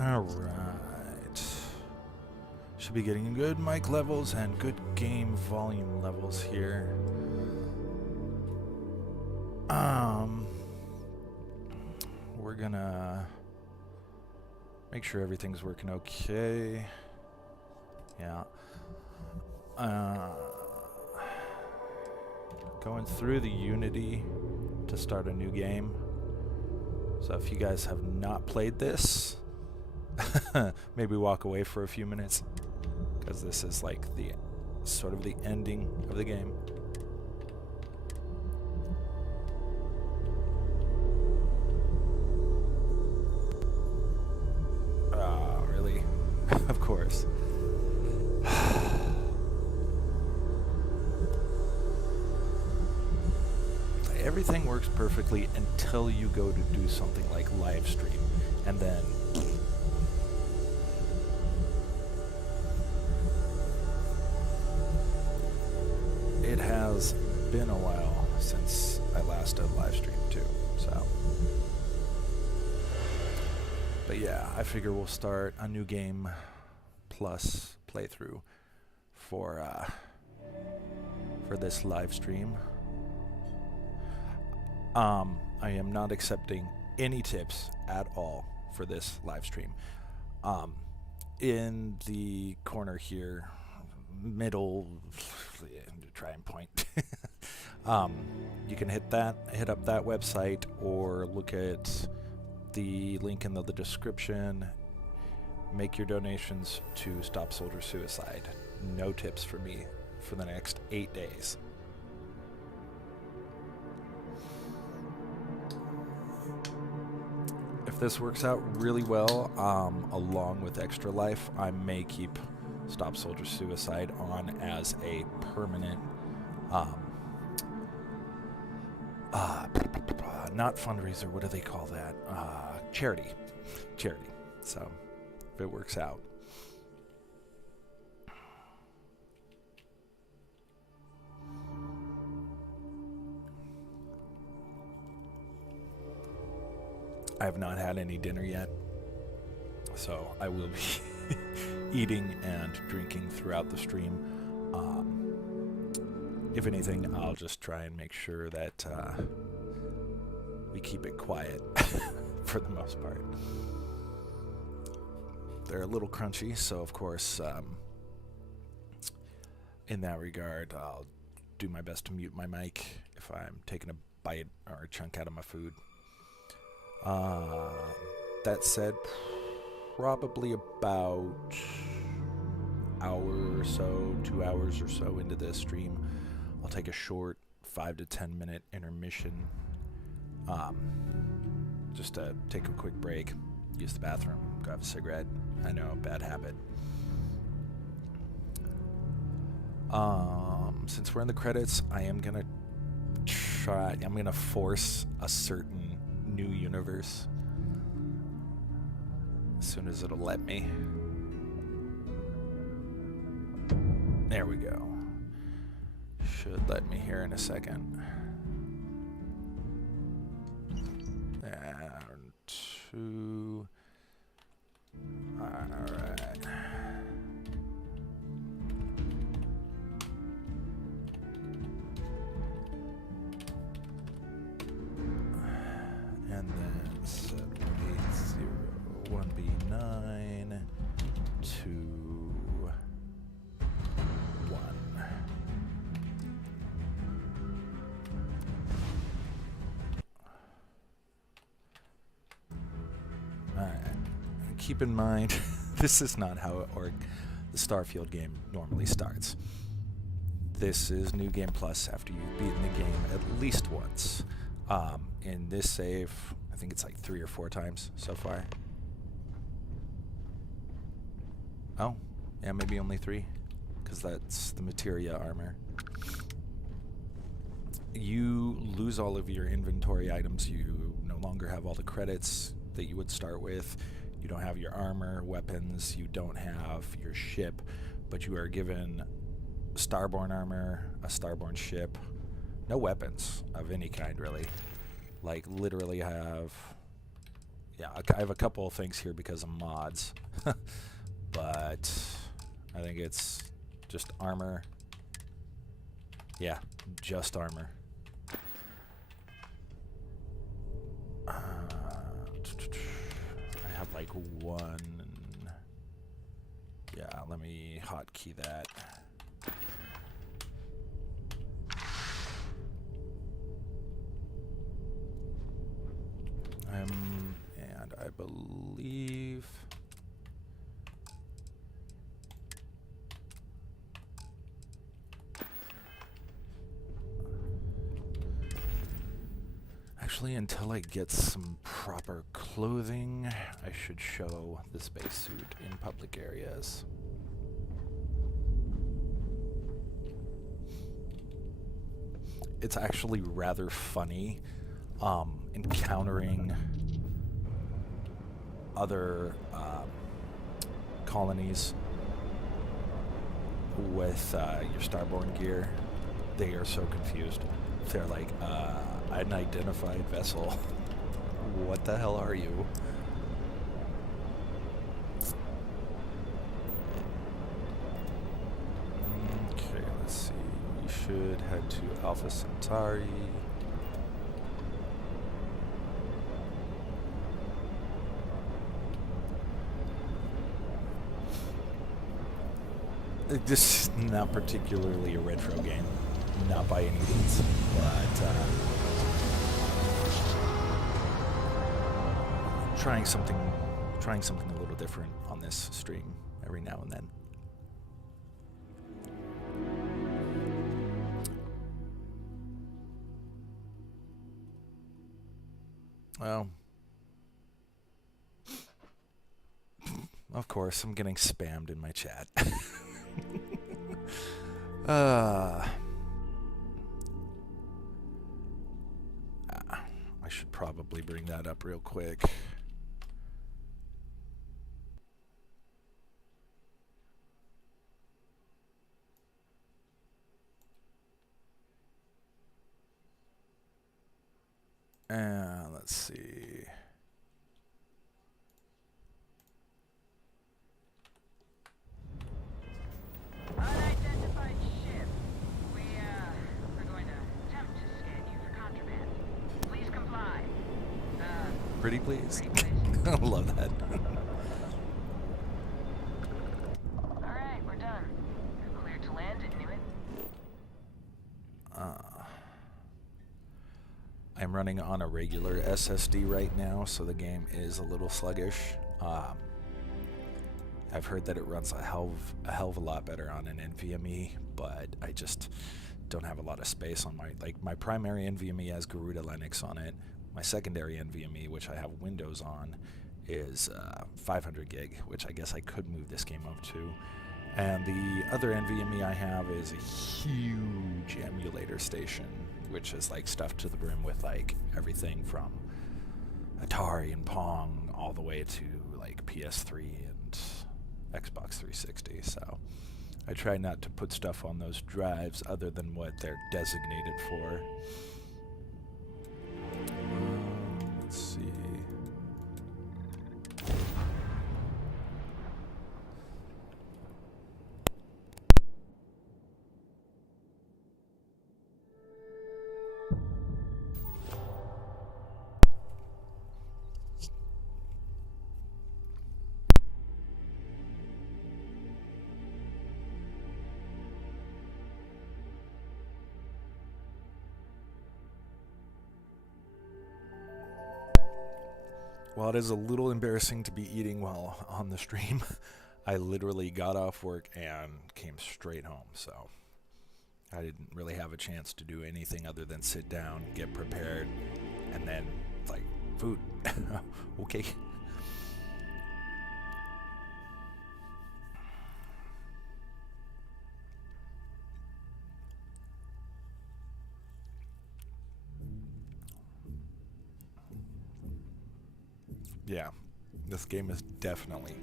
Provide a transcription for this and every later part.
Alright. Should be getting good mic levels and good game volume levels here. We're gonna make sure everything's working okay. Yeah. Going through the Unity to start a new game. So if you guys have not played this, maybe walk away for a few minutes, because this is like the sort of the ending of the game. Really? Of course. Everything works perfectly until you go to do something like live stream, and then it has been a while since I last did live stream too, so. But yeah, I figure we'll start a new game plus playthrough for this live stream. I am not accepting any tips at all for this live stream. In the corner here, middle, try and point. You can hit up that website, or look at the link in the description. Make your donations to Stop Soldier Suicide. No tips for me for the next 8 days. If this works out really well, along with Extra Life, I may keep Stop Soldier Suicide on as a permanent, not fundraiser, what do they call that? Charity. So, if it works out. I have not had any dinner yet, so I will be eating and drinking throughout the stream. If anything, I'll just try and make sure that we keep it quiet for the most part. They're a little crunchy, so of course, in that regard, I'll do my best to mute my mic if I'm taking a bite or a chunk out of my food. That said, probably about hour or so, 2 hours or so into this stream, I'll take a short 5 to 10 minute intermission, just to take a quick break, use the bathroom, go have a cigarette. I know, bad habit. Since we're in the credits, I'm gonna force a certain new universe as soon as it'll let me. There we go. Should let me here in a second. And 2. Alright. And then set 1B9 to 1. Alright. Keep in mind, this is not how the Starfield game normally starts. This is New Game Plus after you've beaten the game at least once. In this save, I think it's like 3 or 4 times so far. Oh, yeah, maybe only 3, because that's the materia armor. You lose all of your inventory items. You no longer have all the credits that you would start with. You don't have your armor, weapons, you don't have your ship, but you are given Starborn armor, a Starborn ship, no weapons of any kind really. Like literally have yeah, I have a couple of things here because of mods, but I think it's just armor. Yeah, just armor. I have like one. Yeah, let me hotkey that. And I believe actually, until I get some proper clothing, I should show the spacesuit in public areas. It's actually rather funny encountering other colonies with your starborn gear. They are so confused. They're like, unidentified vessel. What the hell are you? Okay, let's see. We should head to Alpha Centauri. This is not particularly a retro game, not by any means, but trying something a little different on this stream every now and then. Well, of course, I'm getting spammed in my chat. I should probably bring that up real quick. Let's see. Unidentified ship. We're going to attempt to scan you for contraband. Please comply. Pretty please. Pretty please. I love that. Alright, we're done. You're cleared to land, didn't you? I'm running on a regular SSD right now, so the game is a little sluggish. I've heard that it runs a hell of a lot better on an NVMe, but I just don't have a lot of space on my primary NVMe has Garuda Linux on it. My secondary NVMe, which I have Windows on, is 500 gig, which I guess I could move this game up to. And the other NVMe I have is a huge emulator station, which is like stuffed to the brim with like everything from Atari and Pong all the way to like PS3 and Xbox 360. So I try not to put stuff on those drives other than what they're designated for. Let's see. While it is a little embarrassing to be eating while on the stream, I literally got off work and came straight home, so I didn't really have a chance to do anything other than sit down, get prepared, and then, like, food. Okay. Yeah, this game is definitely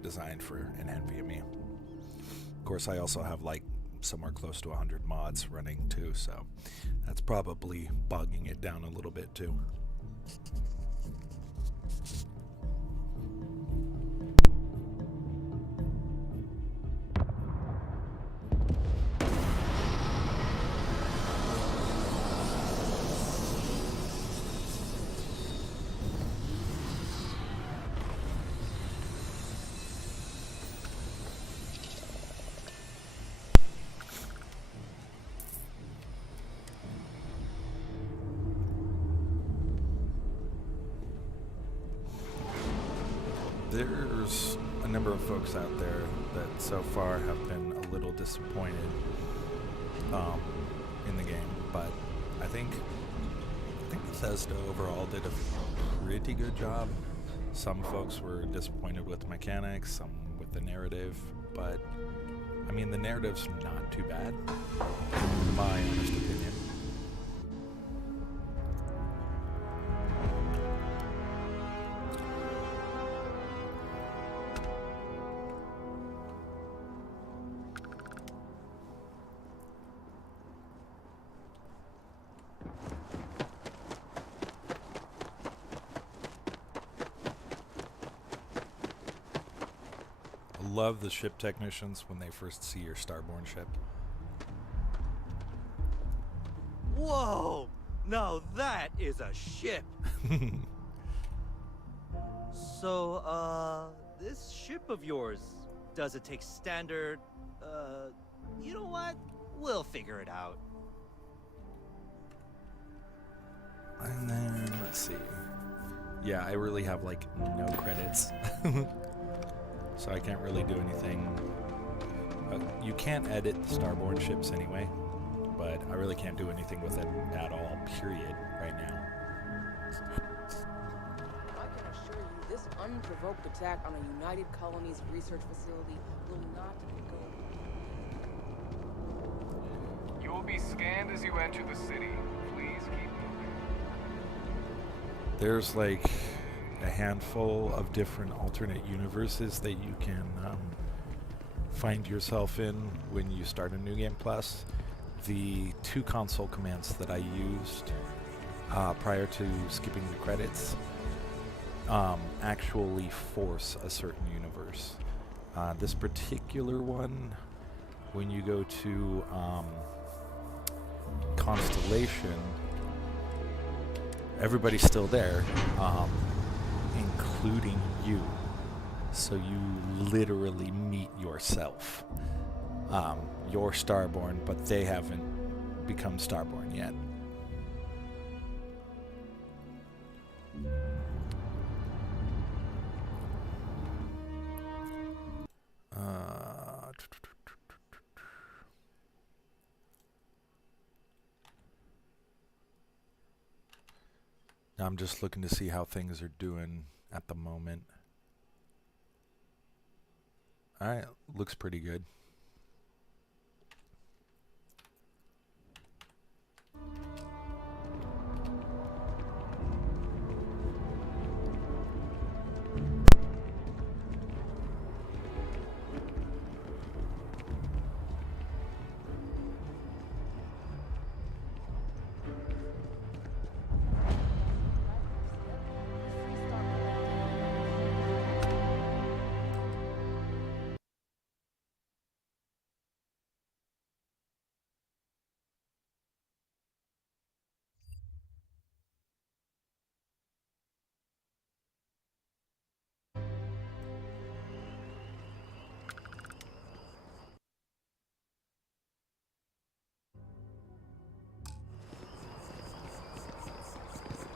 designed for an NVMe. Of course, I also have like somewhere close to 100 mods running too, so that's probably bogging it down a little bit too. there's a number of folks out there that so far have been a little disappointed in the game, but I think Bethesda overall did a pretty good job. Some folks were disappointed with the mechanics, some with the narrative, but I mean the narrative's not too bad, in my honest opinion. Love the ship technicians when they first see your Starborn ship. Whoa! Now that is a ship! So, this ship of yours, does it take standard, you know what? We'll figure it out. And then, let's see. Yeah, I really have, like, no credits. So I can't really do anything. You can't edit the Starborn ships anyway, but I really can't do anything with it at all, period, right now. I can assure you this unprovoked attack on a United Colonies research facility will not go. You will be scanned as you enter the city. Please keep moving. There's like a handful of different alternate universes that you can find yourself in when you start a New Game Plus. The 2 console commands that I used prior to skipping the credits actually force a certain universe. This particular one, when you go to Constellation, everybody's still there, including you. So you literally meet yourself. You're Starborn, but they haven't become Starborn yet. I'm just looking to see how things are doing at the moment. Alright, looks pretty good.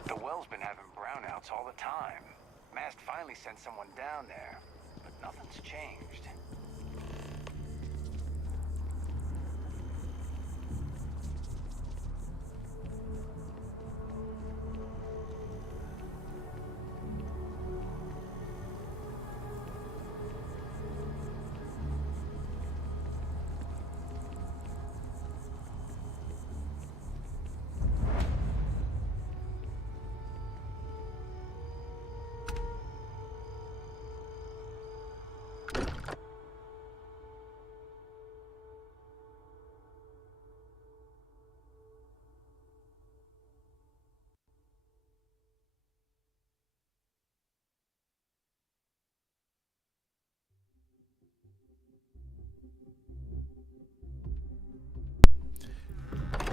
The well's been having brownouts all the time. Mast finally sent someone down there, but nothing's changed.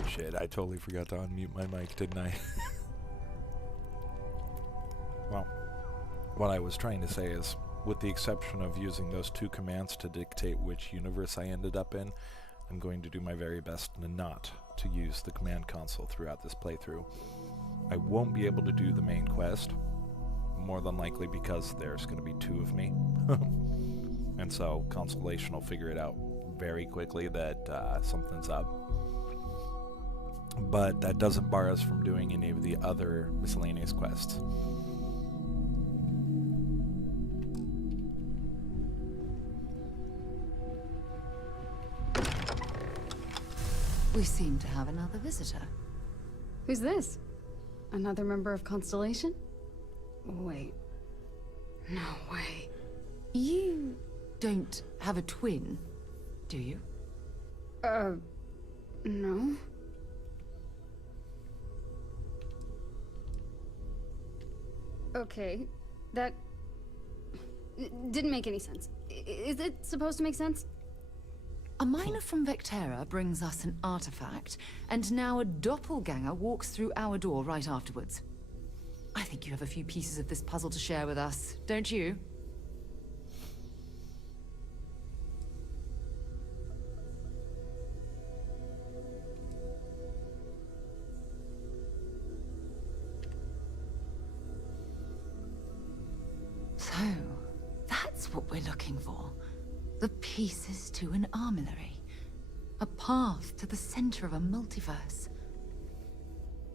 Shit, I totally forgot to unmute my mic, didn't I? Well, what I was trying to say is, with the exception of using those 2 commands to dictate which universe I ended up in, I'm going to do my very best not to use the command console throughout this playthrough. I won't be able to do the main quest, more than likely because there's going to be two of me. And so Constellation will figure it out very quickly that something's up. But that doesn't bar us from doing any of the other miscellaneous quests. We seem to have another visitor. Who's this? Another member of Constellation? Wait. No way. You don't have a twin, do you? No. Okay, that didn't make any sense. Is it supposed to make sense? A miner from Vectera brings us an artifact, and now a doppelganger walks through our door right afterwards. I think you have a few pieces of this puzzle to share with us, don't you? So, that's what we're looking for. The pieces to an armillary. A path to the center of a multiverse.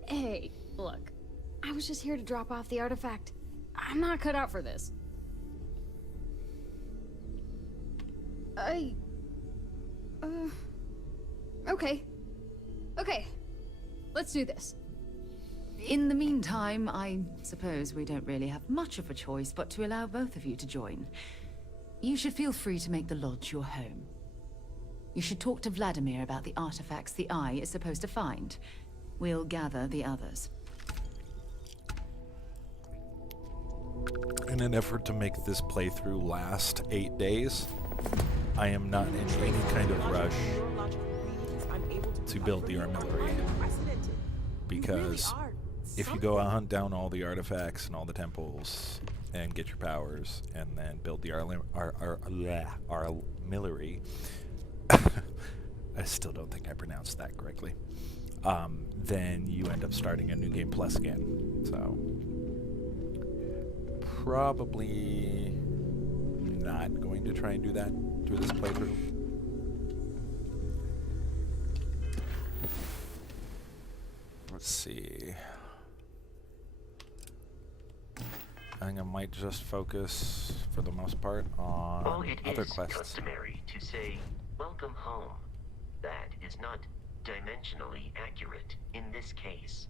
Hey, look. I was just here to drop off the artifact. I'm not cut out for this. Okay. Okay. Let's do this. In the meantime, I suppose we don't really have much of a choice but to allow both of you to join. You should feel free to make the lodge your home. You should talk to Vladimir about the artifacts the Eye is supposed to find. We'll gather the others. In an effort to make this playthrough last 8 days, I am not in any kind of rush to build the armillary. Because if you go hunt down all the artifacts and all the temples and get your powers and then build the armillary, I still don't think I pronounced that correctly, then you end up starting a New Game Plus again. So probably not going to try and do that through this playthrough. Let's see. I think I might just focus, for the most part, on it other is quests. customary to say, "Welcome home." That is not dimensionally accurate in this case.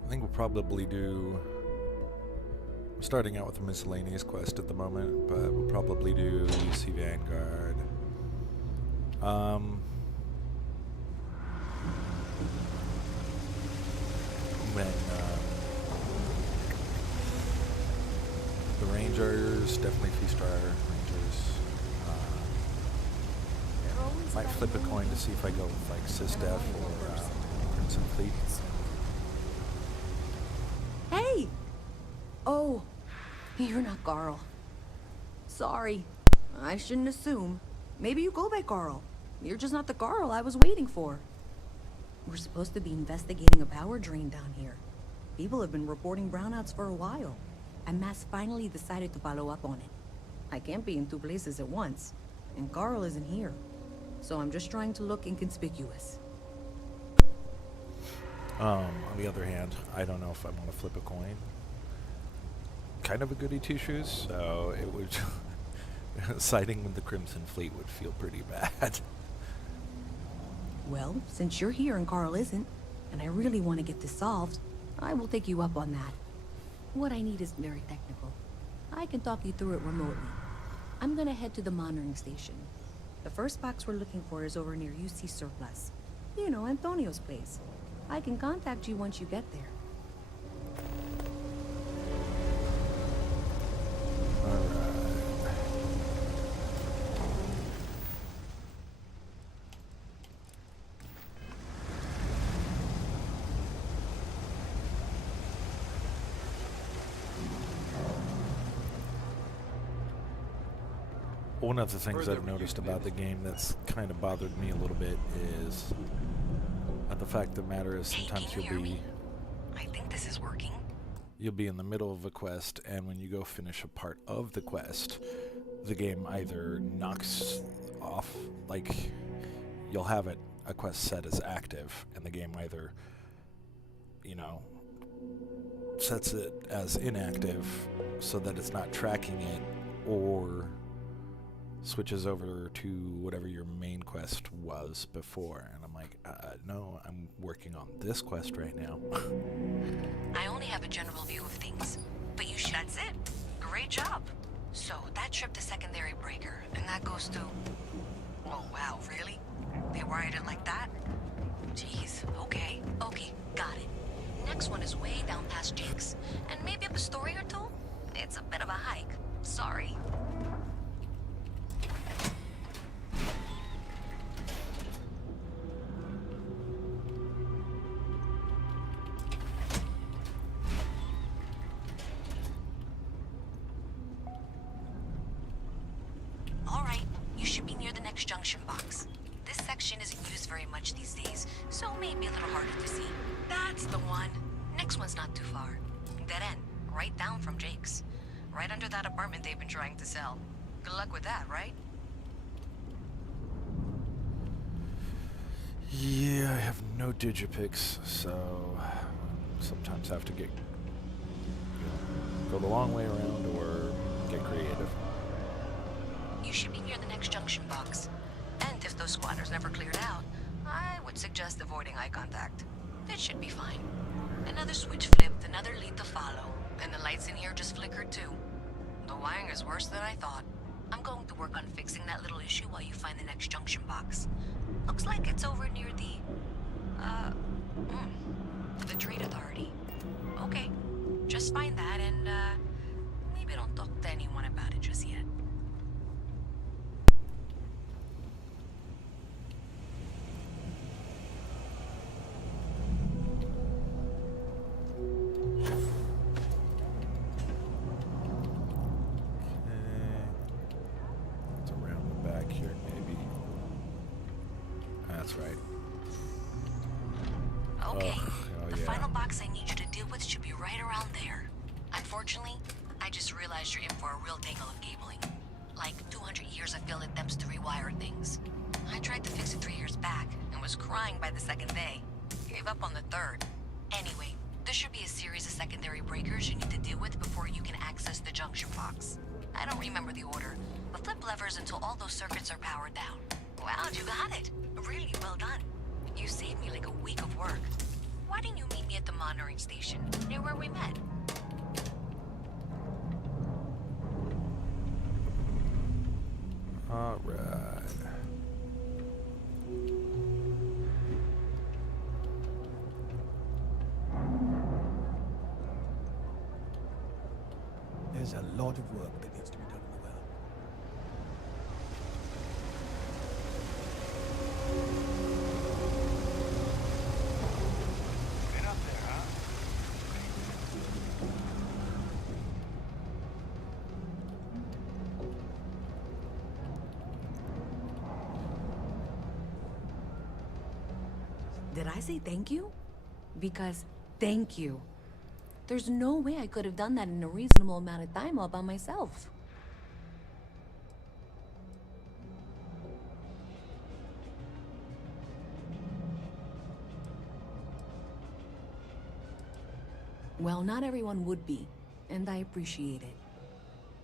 I think we'll probably do... I'm starting out with a miscellaneous quest at the moment, but we'll probably do UC Vanguard. When the Rangers, definitely 3-star Rangers. Might flip a coin to see if I go with like SysDef or Crimson Fleet. Hey! Oh, you're not Garl. Sorry. I shouldn't assume. Maybe you go by Garl. You're just not the Garl I was waiting for. We're supposed to be investigating a power drain down here. People have been reporting brownouts for a while. and Mass finally decided to follow up on it. I can't be in two places at once, and Carl isn't here. So I'm just trying to look inconspicuous. On the other hand, I don't know if I want to flip a coin. Kind of a goody two-shoes, so it would... siding with the Crimson Fleet would feel pretty bad. Well, since you're here and Carl isn't, and I really want to get this solved, I will take you up on that. What I need is very technical. I can talk you through it remotely. I'm gonna head to the monitoring station. The first box we're looking for is over near UC Surplus. You know, Antonio's place. I can contact you once you get there. One of the things I've noticed about the game that's kind of bothered me a little bit is the fact of the matter is sometimes I think this is working. you'll be in the middle of a quest, and when you go finish a part of the quest, the game either knocks off, like you'll have a quest set as active, and the game either, you know, sets it as inactive so that it's not tracking it, or switches over to whatever your main quest was before. And I'm like, no, I'm working on this quest right now. I only have a general view of things, but you should. That's it. Great job. So that trip to Secondary Breaker, and that goes to... Oh, wow, really? They wired it like that? Jeez, okay, got it. Next one is way down past Jake's, and maybe up a story or two? It's a bit of a hike. Sorry. Alright, you should be near the next junction box. This section isn't used very much these days, so maybe a little harder to see. That's the one. Next one's not too far. Dead end, right down from Jake's. Right under that apartment they've been trying to sell. Good luck with that, right? Yeah, I have no digipicks, so sometimes have to get, go the long way around or get creative. You should be near the next junction box. And if those squatters never cleared out, I would suggest avoiding eye contact. It should be fine. Another switch flipped, another lead to follow, and the lights in here just flickered too. The wiring is worse than I thought. I'm going to work on fixing that little issue while you find the next junction box. Looks like it's over near the Trade Authority. Okay, just find that and, maybe don't talk to anyone about it just yet. It's around the back here, maybe. That's right. Okay, oh the yeah. final box I need you to deal with should be right around there. Unfortunately, I just realized you're in for a real tangle of cabling. Like 200 years of failed attempts to rewire things. I tried to fix it 3 years back and was crying by the second day. Gave up on the third. Anyway, there should be a series of secondary breakers you need to deal with before you can access the junction box. I don't remember the order, but flip levers until all those circuits are powered down. Wow, you got it. Really well done. You saved me like a week of work. Why didn't you meet me at the monitoring station, near where we met? Alright. There's a lot of work that needs to be done in the well. Been up there, huh? Did I say thank you? Because thank you. There's no way I could have done that in a reasonable amount of time all by myself. Well, not everyone would be, and I appreciate it.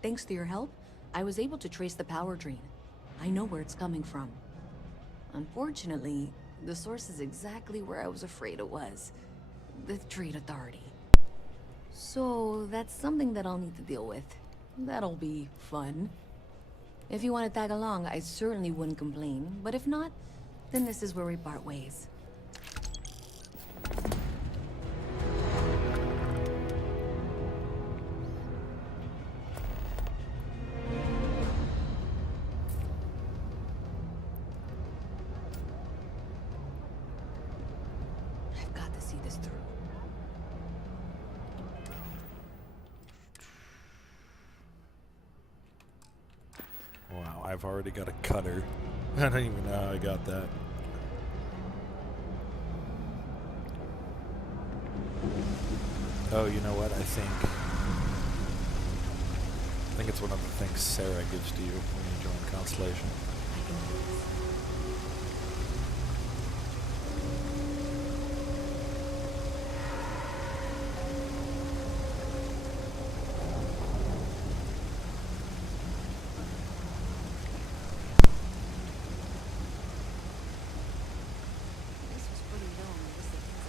Thanks to your help, I was able to trace the power drain. I know where it's coming from. Unfortunately, the source is exactly where I was afraid it was. The Trade Authority. So, that's something that I'll need to deal with. That'll be fun. If you want to tag along, I certainly wouldn't complain, but if not, then this is where we part ways. I've got to see this through. Wow, I've already got a cutter. I don't even know how I got that. Oh, you know what? I think it's one of the things Sarah gives to you when you join Constellation. I can do this. This was pretty low on the list of things I wanted to do.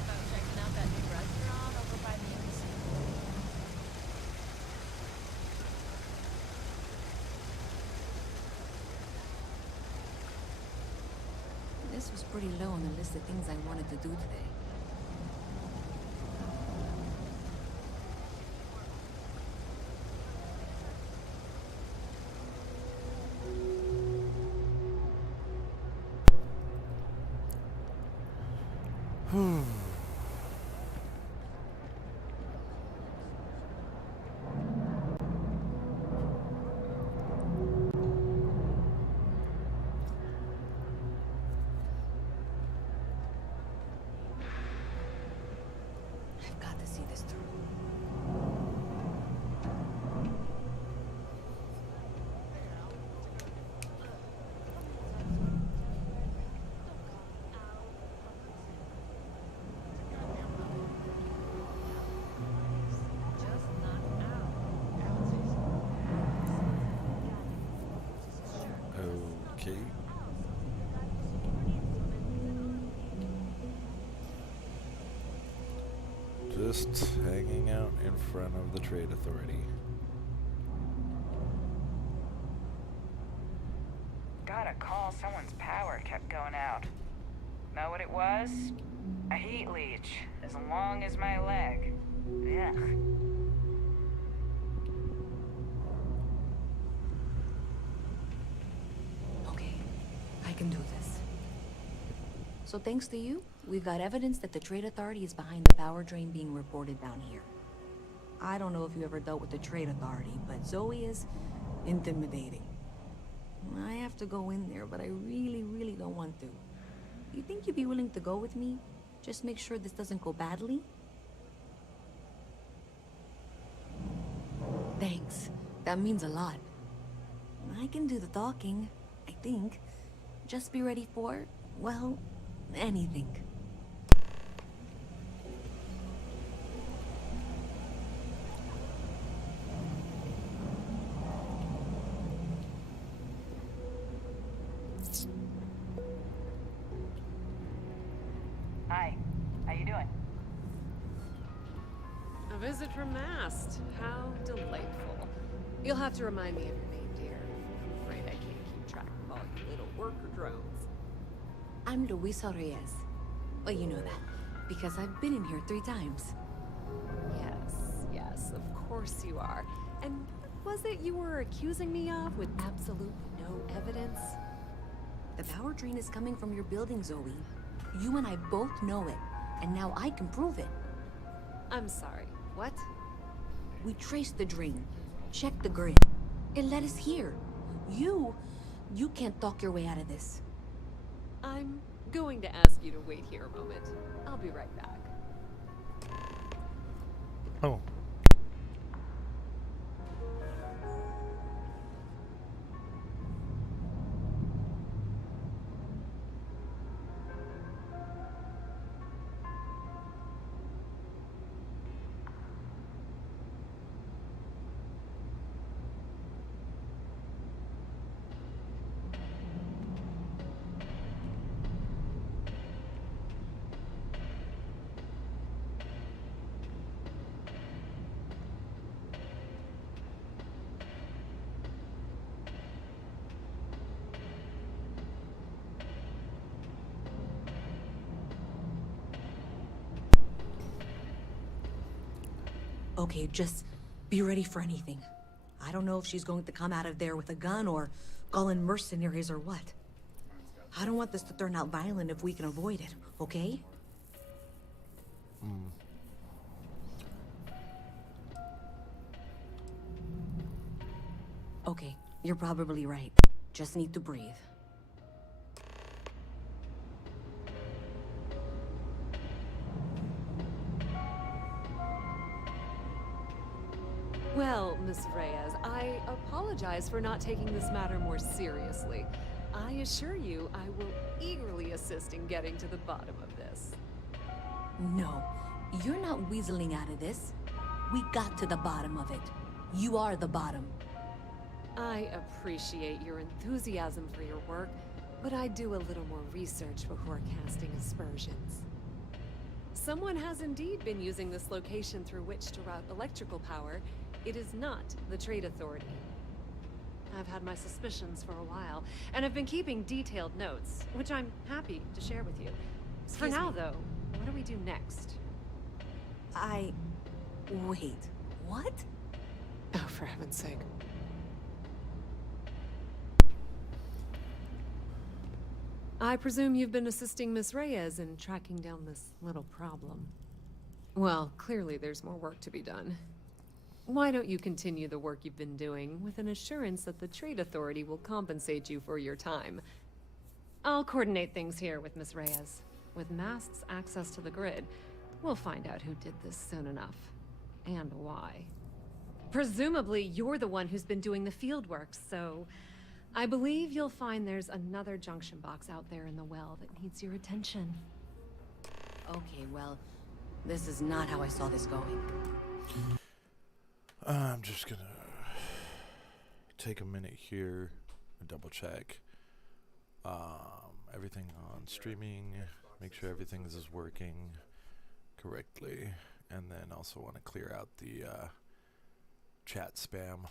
About checking out that new restaurant over by the embassy. This was pretty low on the list of things I wanted to do today. I've got to see this through. Okay. Just hanging out in front of the Trade Authority. Got a call, someone's power kept going out. Know what it was? A heat leech, as long as my leg. Ugh. Okay, I can do this. So thanks to you, we've got evidence that the Trade Authority is behind the power drain being reported down here. I don't know if you ever dealt with the Trade Authority, but Zoe is intimidating. I have to go in there, but I really don't want to. You think you'd be willing to go with me? Just make sure this doesn't go badly? Thanks. That means a lot. I can do the talking, I think. Just be ready for, well, anything. Hi, how you doing? A visit from Mast. How delightful. You'll have to remind me of your name, dear. I'm afraid I can't keep track of all you little worker drones. I'm Luisa Reyes. Well, you know that, because I've been in here 3 times. Yes, of course you are. And what was it you were accusing me of with absolutely no evidence? The power drain is coming from your building, Zoe. You and I both know it, and now I can prove it. I'm sorry, what? We traced the drain, checked the grid. It led us here. You can't talk your way out of this. I'm going to ask you to wait here a moment. I'll be right back. Oh. Okay, just be ready for anything. I don't know if she's going to come out of there with a gun or call in mercenaries or what. I don't want this to turn out violent if we can avoid it, okay? Okay, you're probably right. Just need to breathe. Well, Miss Reyes, I apologize for not taking this matter more seriously. I assure you, I will eagerly assist in getting to the bottom of this. No, you're not weaseling out of this. We got to the bottom of it. You are the bottom. I appreciate your enthusiasm for your work, but I do a little more research before casting aspersions. Someone has indeed been using this location through which to route electrical power. It is not the Trade Authority. I've had my suspicions for a while, and I've been keeping detailed notes, which I'm happy to share with you. For Excuse now, me. though, what do we do next? Wait, what? Oh, for heaven's sake. I presume you've been assisting Miss Reyes in tracking down this little problem. Well, clearly there's more work to be done. Why don't you continue the work you've been doing with an assurance that the Trade Authority will compensate you for your time? I'll coordinate things here with Miss Reyes. With Mast's access to the grid, we'll find out who did this soon enough. And why. Presumably, you're the one who's been doing the field work, so I believe you'll find there's another junction box out there in the well that needs your attention. Okay, well, this is not how I saw this going. I'm just gonna take a minute here and double check everything on streaming, make sure everything is working correctly, and then also want to clear out the chat spam.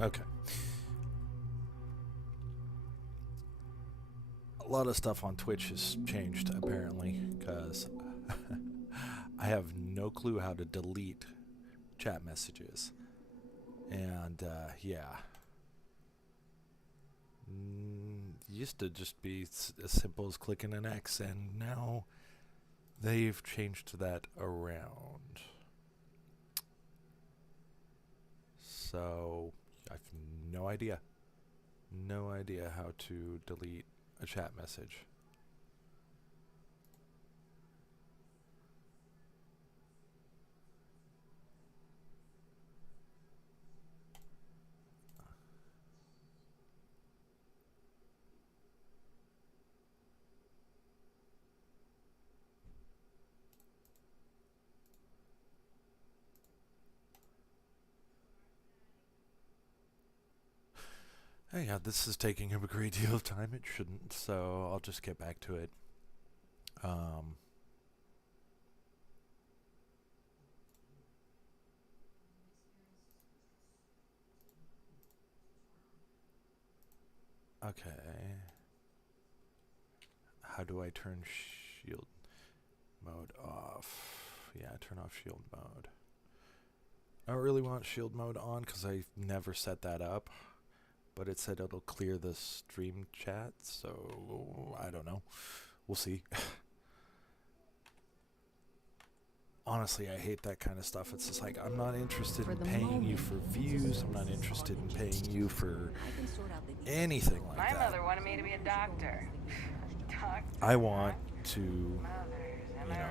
Okay. A lot of stuff on Twitch has changed, apparently, because I have no clue how to delete chat messages. And, yeah. Used to just be as simple as clicking an X, and now they've changed that around. So, I have no idea. No idea how to delete a chat message. Hey, yeah, this is taking up a great deal of time. It shouldn't, so I'll just get back to it. Okay. How do I turn shield mode off? Yeah, turn off shield mode. I don't really want shield mode on because I never set that up. But it said it'll clear the stream chat, so I don't know. We'll see. Honestly, I hate that kind of stuff. It's just like, I'm not interested in paying you for views. I'm not interested in paying you for anything like that. My mother wanted me to be a doctor. Doctor. I want to, you know,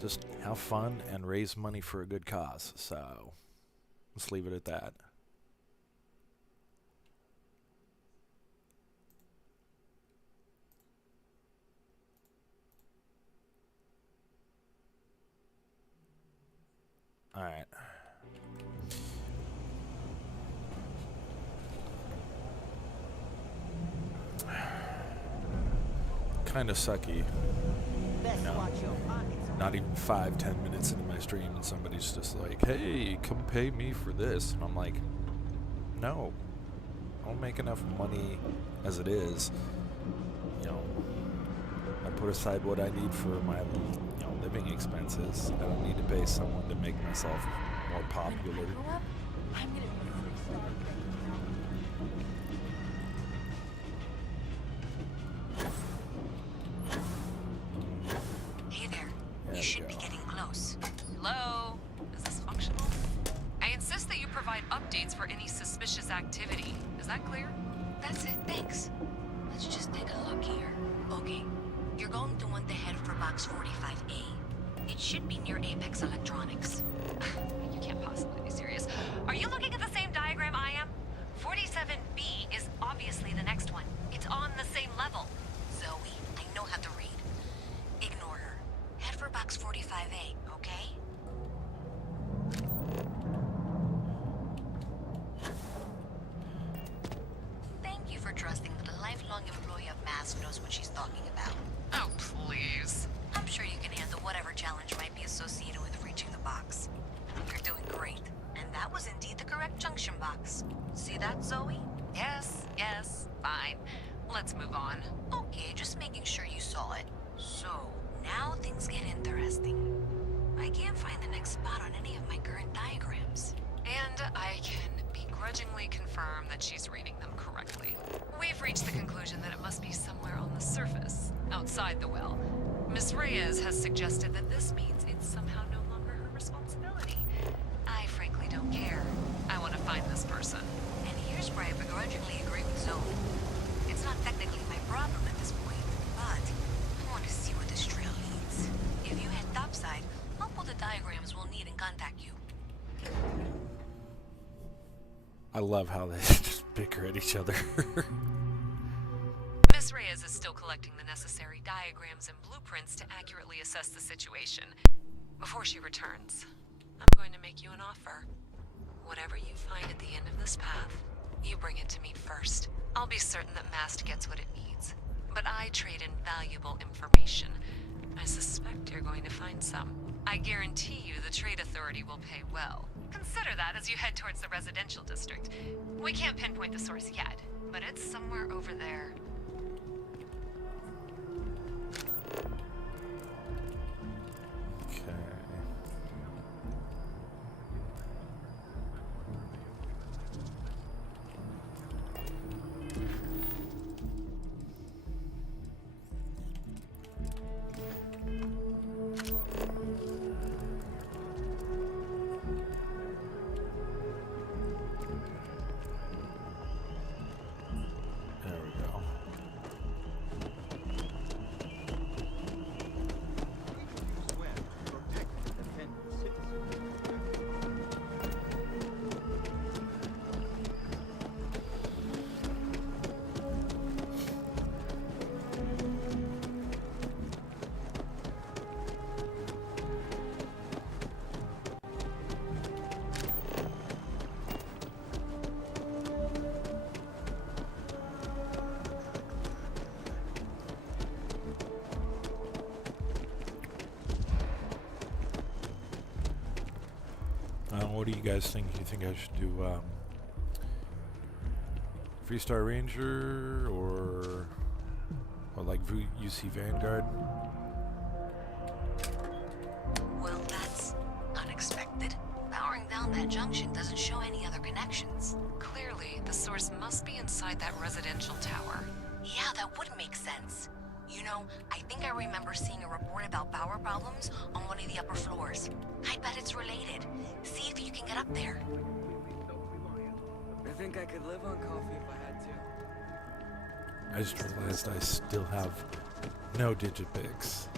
just have fun and raise money for a good cause. So let's leave it at that. All right. Kind of sucky. You know, not even 5-10 minutes into my stream and somebody's just like, hey, come pay me for this. And I'm like, no. I don't make enough money as it is. You know, I put aside what I need for my living expenses. I don't need to pay someone to make myself more popular. Hey there. You should be getting close. Hello? Is this functional? I insist that you provide updates for any suspicious activity. Is that clear? That's it, thanks. Let's just take a look here. Okay. You're going to want to head for box 45A. It should be near Apex Electronics. You can't possibly be serious. Are you looking at the same diagram I am? 47B is obviously the next one. It's on the same level. Zoe, I know how to read. Ignore her. Head for box 45A, okay? Thank you for trusting that a lifelong employee of Mask knows what she's talking about. Oh, please. I'm sure you can handle whatever challenge might be associated with reaching the box. You're doing great. And that was indeed the correct junction box. See that, Zoe? Yes, fine. Let's move on. Okay, just making sure you saw it. So, now things get interesting. I can't find the next spot on any of my current diagrams. And I can begrudgingly confirm that she's reading them correctly. We've reached the conclusion that it must be somewhere on the surface, outside the well. Miss Reyes has suggested that this means it's somehow no longer her responsibility. I frankly don't care. I want to find this person. And here's where I begrudgingly agree with Zoe. It's not technically my problem at this point, but I want to see where this trail leads. If you head topside, I'll pull the diagrams we'll need and contact you. I love how they just bicker at each other. Miss Reyes is still collecting the necessary diagrams and blueprints to accurately assess the situation. Before she returns, I'm going to make you an offer. Whatever you find at the end of this path, you bring it to me first. I'll be certain that Mast gets what it needs. But I trade in valuable information. I suspect you're going to find some. I guarantee you the Trade Authority will pay well. Consider that as you head towards the residential district. We can't pinpoint the source yet, but it's somewhere over there. Okay. There we go. What do you guys think? You think I should do Freestar Ranger or like UC Vanguard? Well, that's unexpected. Powering down that junction doesn't show any other connections. Clearly, the source must be inside that residential tower. Yeah, that would make sense. You know, I think I remember seeing a report about power problems on one of the upper floors. I bet it's related. See if you can get up there. I think I could live on coffee if I had to. I just realized I still have no Digipix.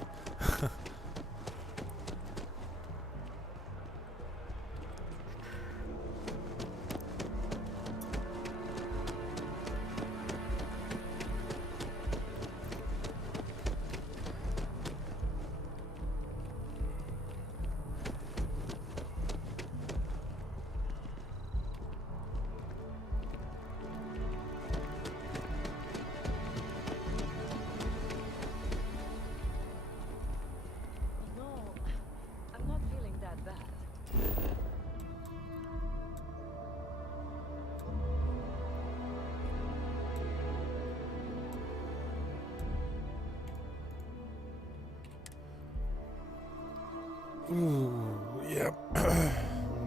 Ooh, yep.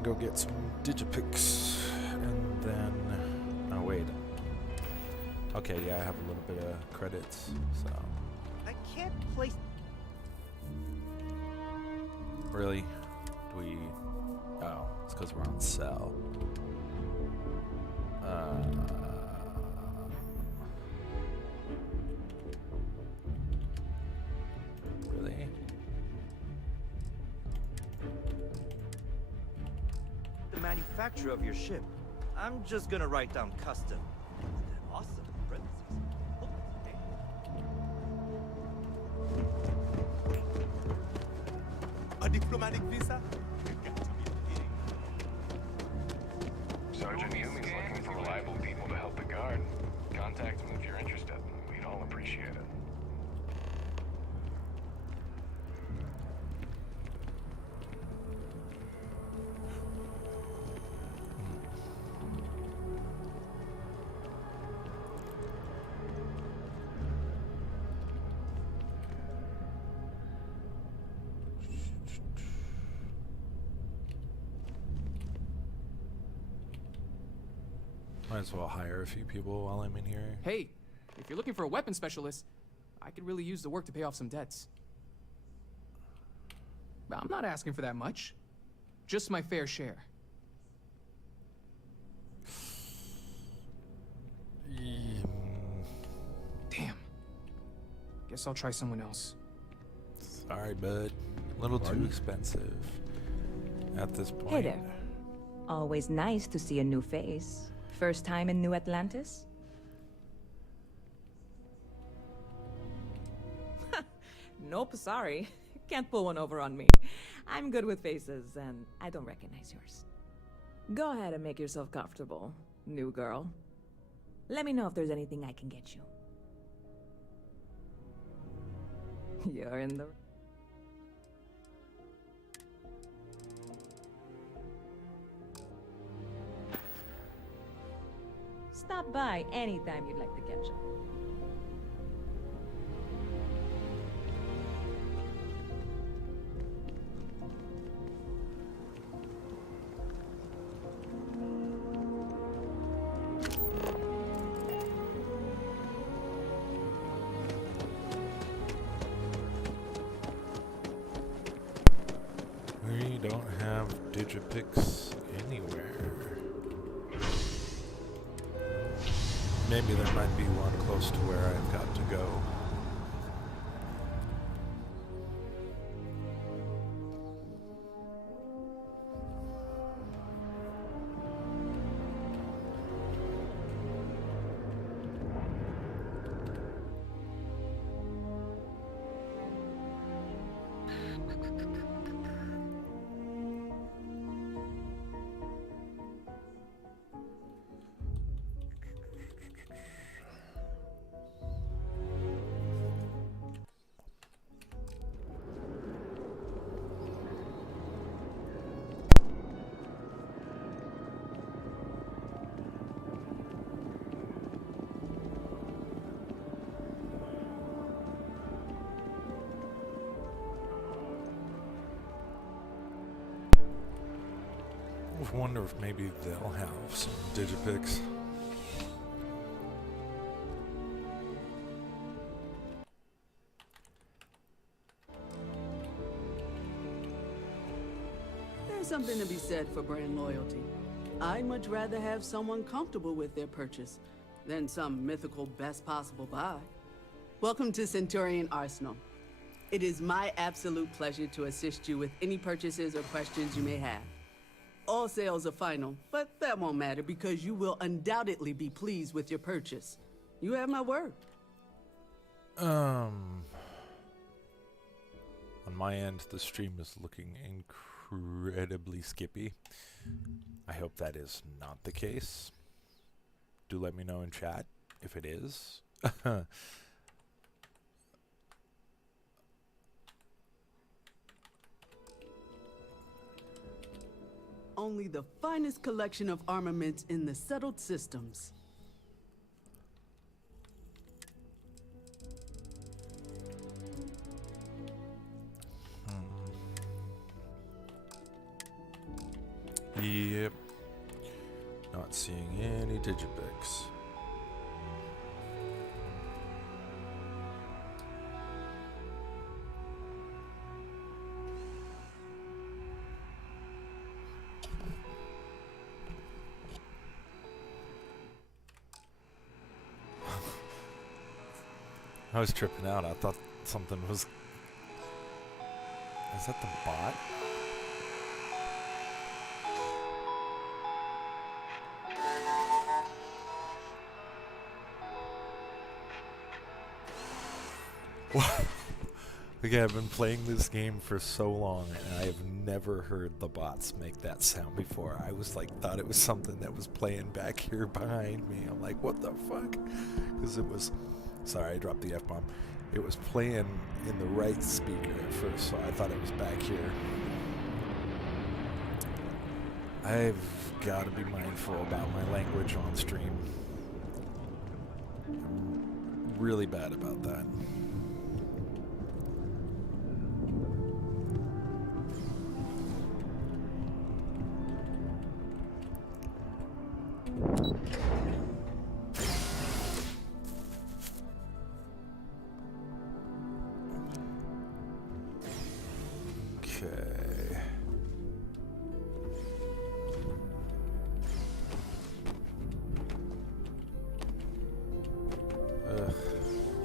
Go get some Digipix, and then... Oh, wait. Okay, yeah, I have a little bit of credits, so... I can't place... Really? Do we... Oh, it's because we're on sell. Really? The manufacturer of your ship. I'm just gonna write down custom. Awesome. Parentheses. Look, hey. A diplomatic visa? Sergeant Yumi's looking for reliable people to help the guard. Contact him if you're interested. We'd all appreciate it. Might as well hire a few people while I'm in here. Hey, if you're looking for a weapon specialist, I could really use the work to pay off some debts. I'm not asking for that much. Just my fair share. Damn. Guess I'll try someone else. Sorry, bud. A little too expensive at this point. Hey there. Always nice to see a new face. First time in New Atlantis? Nope, sorry. Can't pull one over on me. I'm good with faces, and I don't recognize yours. Go ahead and make yourself comfortable, new girl. Let me know if there's anything I can get you. You're in the... stop by anytime you'd like to catch up. We don't have Digipix anywhere. Maybe there might be one close to where I've got to go. I wonder if maybe they'll have some Digipix. There's something to be said for brand loyalty. I'd much rather have someone comfortable with their purchase than some mythical best possible buy. Welcome to Centurion Arsenal. It is my absolute pleasure to assist you with any purchases or questions you may have. All sales are final, but that won't matter because you will undoubtedly be pleased with your purchase. You have my word. On my end, the stream is looking incredibly skippy. I hope that is not the case. Do let me know in chat if it is. Only the finest collection of armaments in the settled systems. Yep. Not seeing any Digipix. I was tripping out. I thought something was... Is that the bot? What? Okay, I've been playing this game for so long, and I have never heard the bots make that sound before. I was like, thought it was something that was playing back here behind me. I'm like, what the fuck? Because it was... Sorry, I dropped the F-bomb. It was playing in the right speaker at first, so I thought it was back here. I've got to be mindful about my language on stream. I'm really bad about that.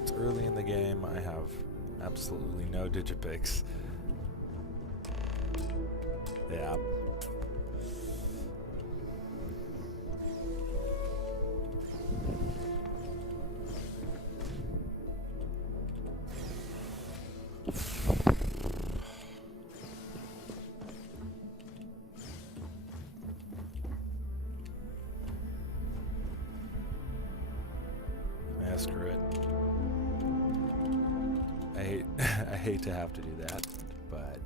It's early in the game. I have absolutely no Digipix. Yeah. Screw it. I hate to have to do that, but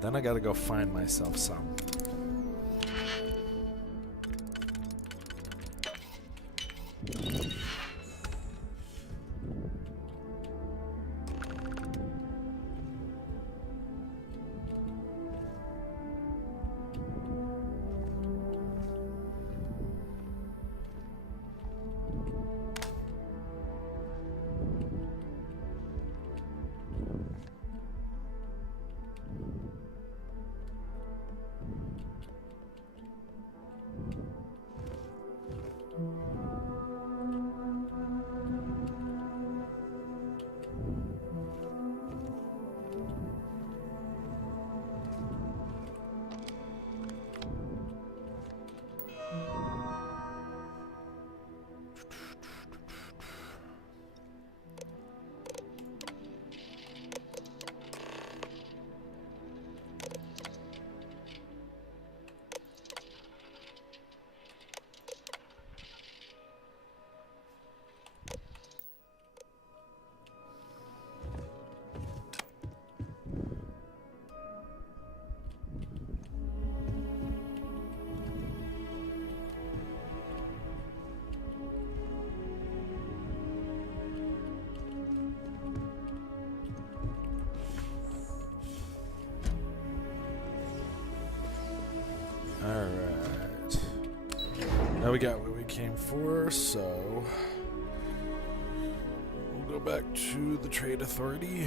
then I gotta go find myself some. we got what we came for, so we'll go back to the Trade Authority.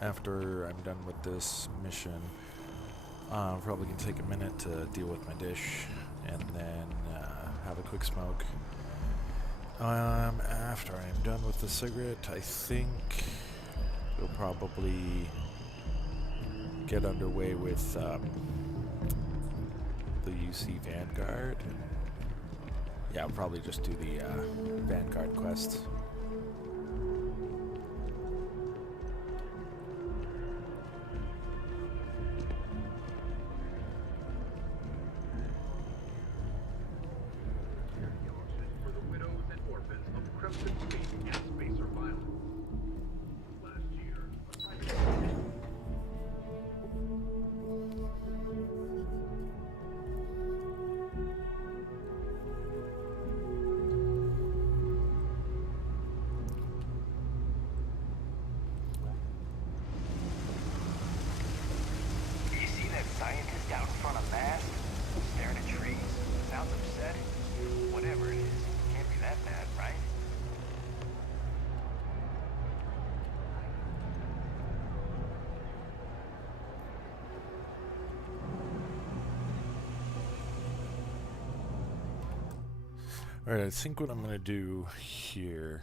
After I'm done with this mission, I'm probably going to take a minute to deal with my dish and then have a quick smoke. After I'm done with the cigarette, I think we'll probably get underway with the UC Vanguard. Yeah, I'll probably just do the Vanguard quests. Alright, I think what I'm going to do here,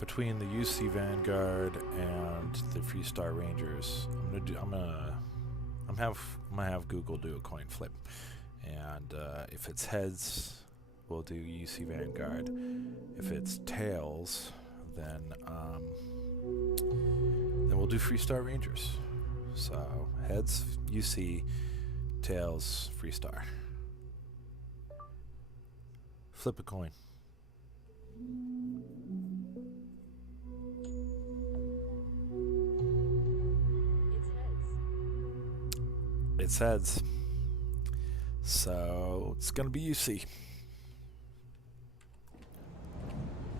between the UC Vanguard and the Freestar Rangers, I'm gonna have Google do a coin flip, and if it's heads, we'll do UC Vanguard. If it's tails, then we'll do Freestar Rangers. So heads, UC. Tails, Freestar. Flip a coin. It's heads. So it's gonna be UC.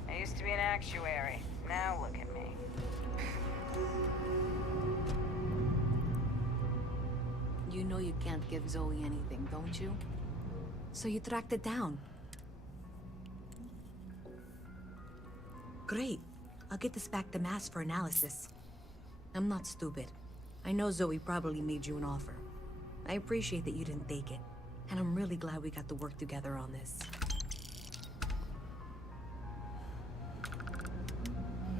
I used to be an actuary. Now look at me. You know you can't give Zoe anything, don't you? So you tracked it down. Great. I'll get this back to Mass for analysis. I'm not stupid. I know Zoe probably made you an offer. I appreciate that you didn't take it. And I'm really glad we got to work together on this.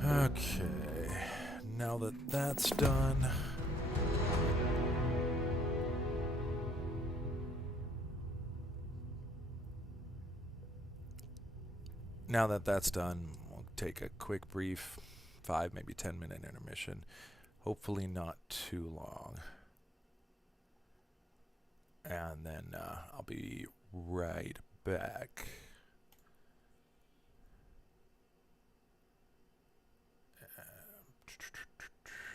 Okay. Now that that's done... Now that that's done, we'll take a quick brief 5, maybe 10-minute intermission. Hopefully not too long. And then I'll be right back.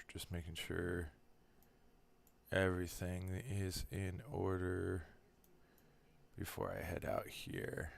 Just making sure everything is in order before I head out here.